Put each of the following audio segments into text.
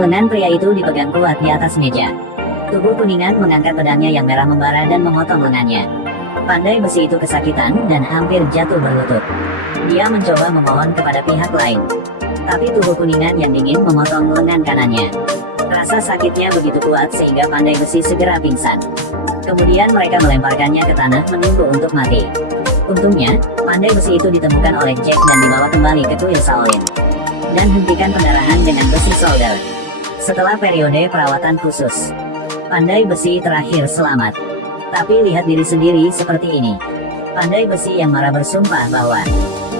Lengan pria itu dipegang kuat di atas meja. Tubuh Kuningan mengangkat pedangnya yang merah membara dan memotong lengannya. Pandai besi itu kesakitan dan hampir jatuh berlutut. Dia mencoba memohon kepada pihak lain. Tapi tubuh Kuningan yang dingin memotong lengan kanannya. Rasa sakitnya begitu kuat sehingga Pandai besi segera pingsan. Kemudian mereka melemparkannya ke tanah menunggu untuk mati. Untungnya, Pandai besi itu ditemukan oleh Jack dan dibawa kembali ke kuil Shaolin. Dan hentikan pendarahan dengan besi solder. Setelah periode perawatan khusus, Pandai besi terakhir selamat. Tapi lihat diri sendiri seperti ini. Pandai besi yang marah bersumpah bahwa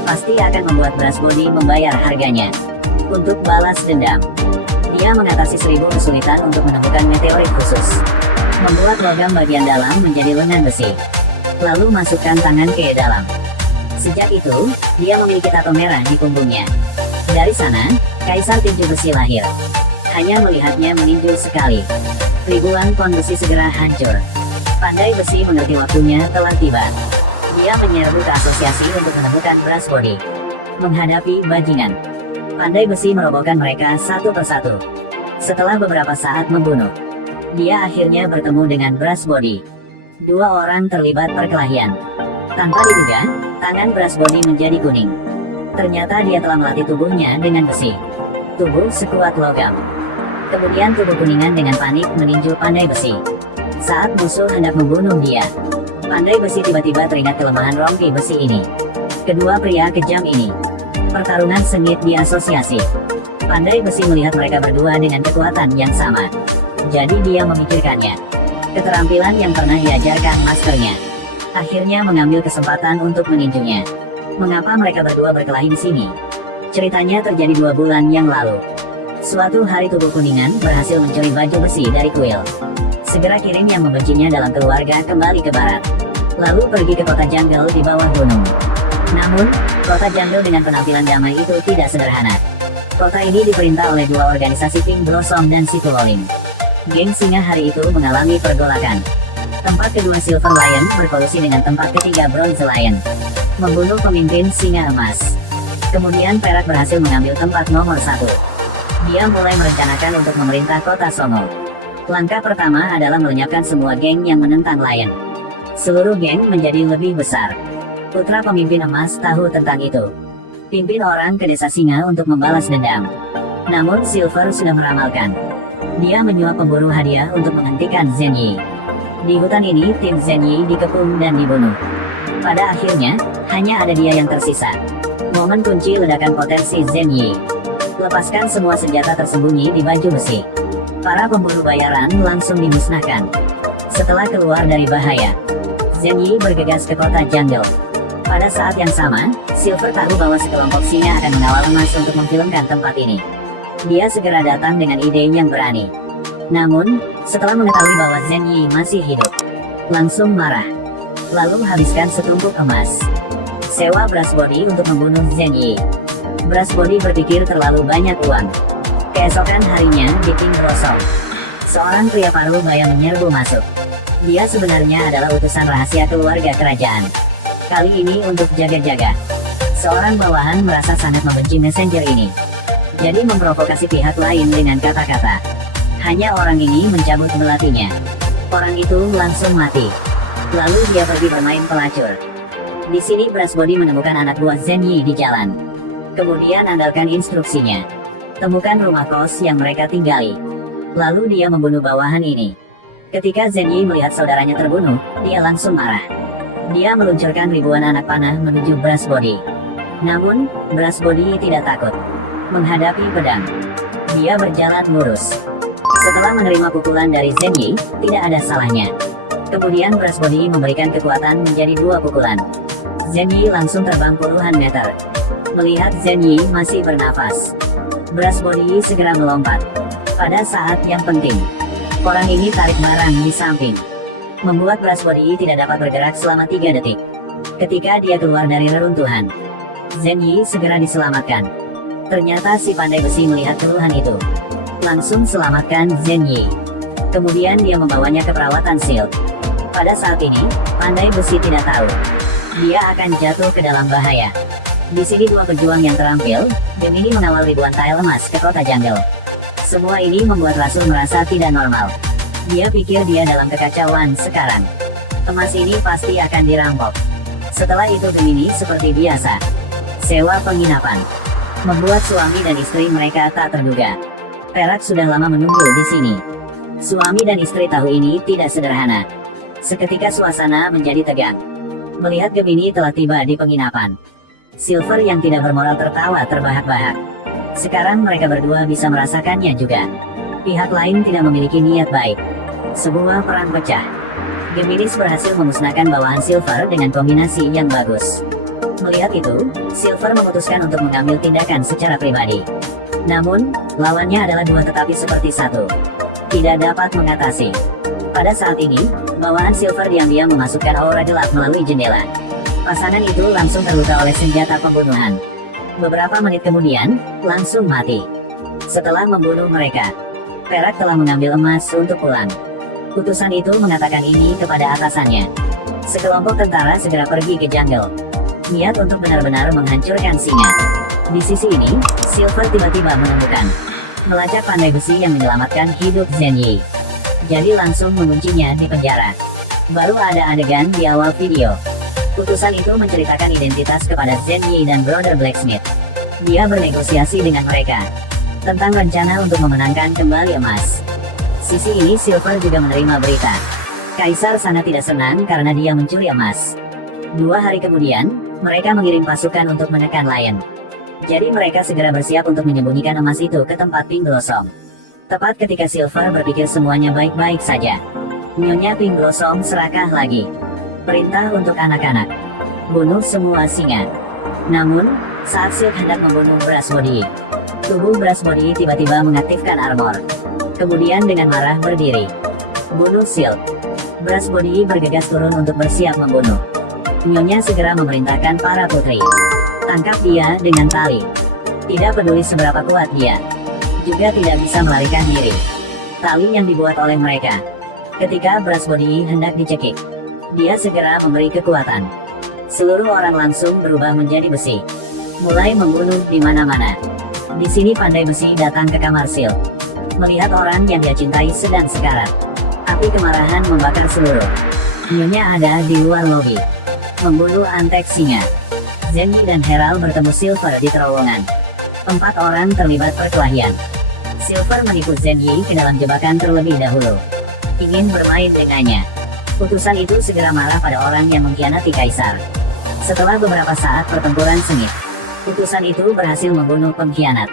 pasti akan membuat Brushbody membayar harganya untuk balas dendam. Dia mengatasi 1000 kesulitan untuk menemukan meteorit khusus. Membuat logam bagian dalam menjadi lengan besi. Lalu masukkan tangan ke dalam. Sejak itu, dia memiliki tato merah di punggungnya. Dari sana, Kaisar Tinju Besi lahir. Hanya melihatnya meninju sekali. Ribuan pon besi segera hancur. Pandai besi mengerti waktunya telah tiba. Dia menyerbu ke asosiasi untuk menemukan Brushbody. Menghadapi bajingan. Pandai besi merobohkan mereka satu persatu. Setelah beberapa saat membunuh, dia akhirnya bertemu dengan Brushbody. Dua orang terlibat perkelahian. Tanpa diduga, tangan Brushbody menjadi kuning. Ternyata dia telah melatih tubuhnya dengan besi. Tubuh sekuat logam. Kemudian tubuh Kuningan dengan panik meninju Pandai besi. Saat musuh hendak membunuh dia, Pandai besi tiba-tiba teringat kelemahan rompi besi ini. Kedua pria kejam ini. Pertarungan sengit di asosiasi. Pandai besi melihat mereka berdua dengan kekuatan yang sama. Jadi dia memikirkannya. Keterampilan yang pernah diajarkan masternya. Akhirnya mengambil kesempatan untuk meninjunya. Mengapa mereka berdua berkelahi di sini? Ceritanya terjadi 2 bulan yang lalu. Suatu hari tubuh Kuningan berhasil mencuri baju besi dari kuil. Segera kirim yang membencinya dalam keluarga kembali ke barat. Lalu pergi ke kota jungle di bawah gunung. Namun, kota jungle dengan penampilan damai itu tidak sederhana. Kota ini diperintah oleh 2 organisasi Pink Blossom dan Sipulolin. Geng singa hari itu mengalami pergolakan. Tempat kedua Silver Lion berkolusi dengan tempat ketiga Bronze Lion. Membunuh pemimpin singa emas. Kemudian Perak berhasil mengambil tempat nomor 1. Dia mulai merencanakan untuk memerintah kota Songo. Langkah pertama adalah melenyapkan semua geng yang menentang Lion. Seluruh geng menjadi lebih besar. Putra pemimpin emas tahu tentang itu. Pimpin orang ke desa singa untuk membalas dendam. Namun Silver sudah meramalkan. Dia menyuap pemburu hadiah untuk menghentikan Zhen Yi. Di hutan ini tim Zhen Yi dikepung dan dibunuh. Pada akhirnya, hanya ada dia yang tersisa. Momen kunci ledakan potensi Zhen Yi. Lepaskan semua senjata tersembunyi di baju besi. Para pemburu bayaran langsung dimusnahkan. Setelah keluar dari bahaya, Zhen Yi bergegas ke kota jungle. Pada saat yang sama, Silver tahu bahwa sekelompok singa akan mengawal emas untuk memfilmkan tempat ini. Dia segera datang dengan ide yang berani. Namun, setelah mengetahui bahwa Zhen Yi masih hidup, langsung marah. Lalu habiskan setumpuk emas. Sewa Brushbody untuk membunuh Zhen Yi. Brushbody berpikir terlalu banyak uang. Keesokan harinya di Pink Blossom, seorang pria paruh baya menyerbu masuk. Dia sebenarnya adalah utusan rahasia keluarga kerajaan. Kali ini untuk jaga-jaga. Seorang bawahan merasa sangat membenci messenger ini. Jadi memprovokasi pihak lain dengan kata-kata. Hanya orang ini mencabut melatinya. Orang itu langsung mati. Lalu dia pergi bermain pelacur. Di sini Brushbody menemukan anak buah Zhen Yi di jalan. Kemudian andalkan instruksinya. Temukan rumah kos yang mereka tinggali. Lalu dia membunuh bawahan ini. Ketika Zhen Yi melihat saudaranya terbunuh, dia langsung marah. Dia meluncurkan ribuan anak panah menuju Brushbody. Namun, Brushbody tidak takut menghadapi pedang. Dia berjalan lurus. Setelah menerima pukulan dari Zhen Yi, tidak ada salahnya. Kemudian Brushbody memberikan kekuatan menjadi 2 pukulan. Zhen Yi langsung terbang puluhan meter. Melihat Zhen Yi masih bernafas, Brushbody segera melompat. Pada saat yang penting, orang ini tarik barang di samping, membuat Brushbody tidak dapat bergerak selama 3 detik. Ketika dia keluar dari reruntuhan, Zhen Yi segera diselamatkan. Ternyata si pandai besi melihat keluhan itu. Langsung selamatkan Zhen Yi. Kemudian dia membawanya ke perawatan Shield. Pada saat ini, pandai besi tidak tahu dia akan jatuh ke dalam bahaya. Di sini 2 pejuang yang terampil, tim ini mengawal ribuan tile emas ke kota jungle. Semua ini membuat Rasul merasa tidak normal. Dia pikir dia dalam kekacauan sekarang. Emas ini pasti akan dirampok. Setelah itu Gemini seperti biasa. Sewa penginapan. Membuat suami dan istri mereka tak terduga. Perak sudah lama menunggu di sini. Suami dan istri tahu ini tidak sederhana. Seketika suasana menjadi tegang. Melihat Gemini telah tiba di penginapan. Silver yang tidak bermoral tertawa terbahak-bahak. Sekarang mereka berdua bisa merasakannya juga. Pihak lain tidak memiliki niat baik. Sebuah perang pecah. Geminis berhasil memusnahkan bawahan Silver dengan kombinasi yang bagus. Melihat itu, Silver memutuskan untuk mengambil tindakan secara pribadi. Namun, lawannya adalah dua tetapi seperti satu. Tidak dapat mengatasi. Pada saat ini, bawahan Silver diam-diam memasukkan aura gelap melalui jendela. Pasangan itu langsung terluka oleh senjata pembunuhan. Beberapa menit kemudian, langsung mati. Setelah membunuh mereka, Perak telah mengambil emas untuk pulang. Utusan itu mengatakan ini kepada atasannya. Sekelompok tentara segera pergi ke jungle. Niat untuk benar-benar menghancurkan singa. Di sisi ini, Silver tiba-tiba menemukan melacak pandai besi yang menyelamatkan hidup Zhen Yi. Jadi langsung menguncinya di penjara. Baru ada adegan di awal video. Utusan itu menceritakan identitas kepada Zhen Yi dan Brother Blacksmith. Dia bernegosiasi dengan mereka tentang rencana untuk memenangkan kembali emas. Sisi ini Silver juga menerima berita. Kaisar sangat tidak senang karena dia mencuri emas. 2 hari kemudian, mereka mengirim pasukan untuk menekan Lion. Jadi mereka segera bersiap untuk menyembunyikan emas itu ke tempat Pink Blossom. Tepat ketika Silver berpikir semuanya baik-baik saja, Nyonya Pink Blossom serakah lagi. Perintah untuk anak-anak. Bunuh semua singa. Namun, saat Silk hendak membunuh Brass Body, tubuh Brass Body tiba-tiba mengaktifkan armor. Kemudian dengan marah berdiri. Bunuh Silk. Brass Body bergegas turun untuk bersiap membunuh. Nyonya segera memerintahkan para putri. Tangkap dia dengan tali. Tidak peduli seberapa kuat dia, juga tidak bisa melarikan diri. Tali yang dibuat oleh mereka. Ketika Brass Body hendak dicekik, dia segera memberi kekuatan. Seluruh orang langsung berubah menjadi besi. Mulai membunuh di mana-mana. Di sini pandai besi datang ke kamar Silk. Melihat orang yang dia cintai sedang sekarat. Api kemarahan membakar seluruh. Nyonya ada di luar lobi. Membunuh antek singa. Zhen Yi dan Herald bertemu Silver di terowongan. 4 orang terlibat perkelahian. Silver menipu Zhen Yi ke dalam jebakan terlebih dahulu. Ingin bermain dengannya. Utusan itu segera marah pada orang yang mengkhianati kaisar. Setelah beberapa saat pertempuran sengit, utusan itu berhasil membunuh pengkhianat.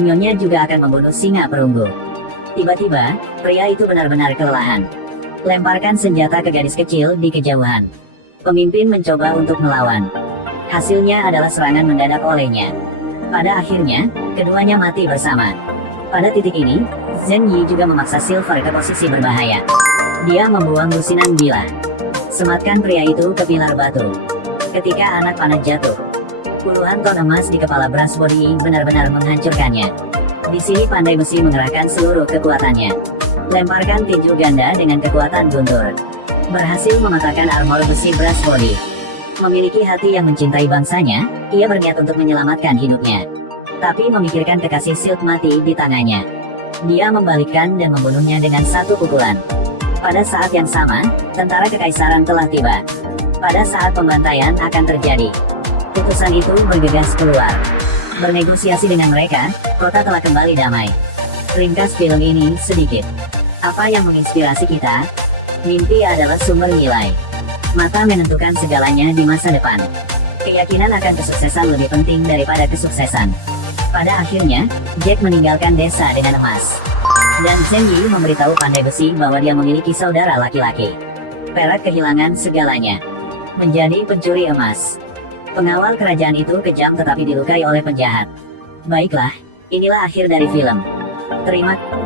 Nyonya juga akan membunuh singa perunggu. Tiba-tiba, pria itu benar-benar kelelahan. Lemparkan senjata ke gadis kecil di kejauhan. Pemimpin mencoba untuk melawan. Hasilnya adalah serangan mendadak olehnya. Pada akhirnya, keduanya mati bersama. Pada titik ini, Zhen Yi juga memaksa Silver ke posisi berbahaya. Dia membuang lusinan gila. Sematkan pria itu ke pilar batu. Ketika anak panah jatuh, puluhan ton emas di kepala Brass Body benar-benar menghancurkannya. Di sini pandai besi mengerahkan seluruh kekuatannya. Lemparkan tinju ganda dengan kekuatan guntur. Berhasil mematahkan armor besi Brass Body. Memiliki hati yang mencintai bangsanya, ia berniat untuk menyelamatkan hidupnya. Tapi memikirkan kekasih Silk mati di tangannya. Dia membalikkan dan membunuhnya dengan satu pukulan. Pada saat yang sama, tentara kekaisaran telah tiba. Pada saat pembantaian akan terjadi, utusan itu bergegas keluar. Bernegosiasi dengan mereka, kota telah kembali damai. Ringkas film ini sedikit. Apa yang menginspirasi kita? Mimpi adalah sumber nilai. Mata menentukan segalanya di masa depan. Keyakinan akan kesuksesan lebih penting daripada kesuksesan. Pada akhirnya, Jack meninggalkan desa dengan emas. Dan Zhen Yi memberitahu pandai besi bahwa dia memiliki saudara laki-laki. Perak kehilangan segalanya. Menjadi pencuri emas. Pengawal kerajaan itu kejam tetapi dilukai oleh penjahat. Baiklah, inilah akhir dari film. Terima kasih.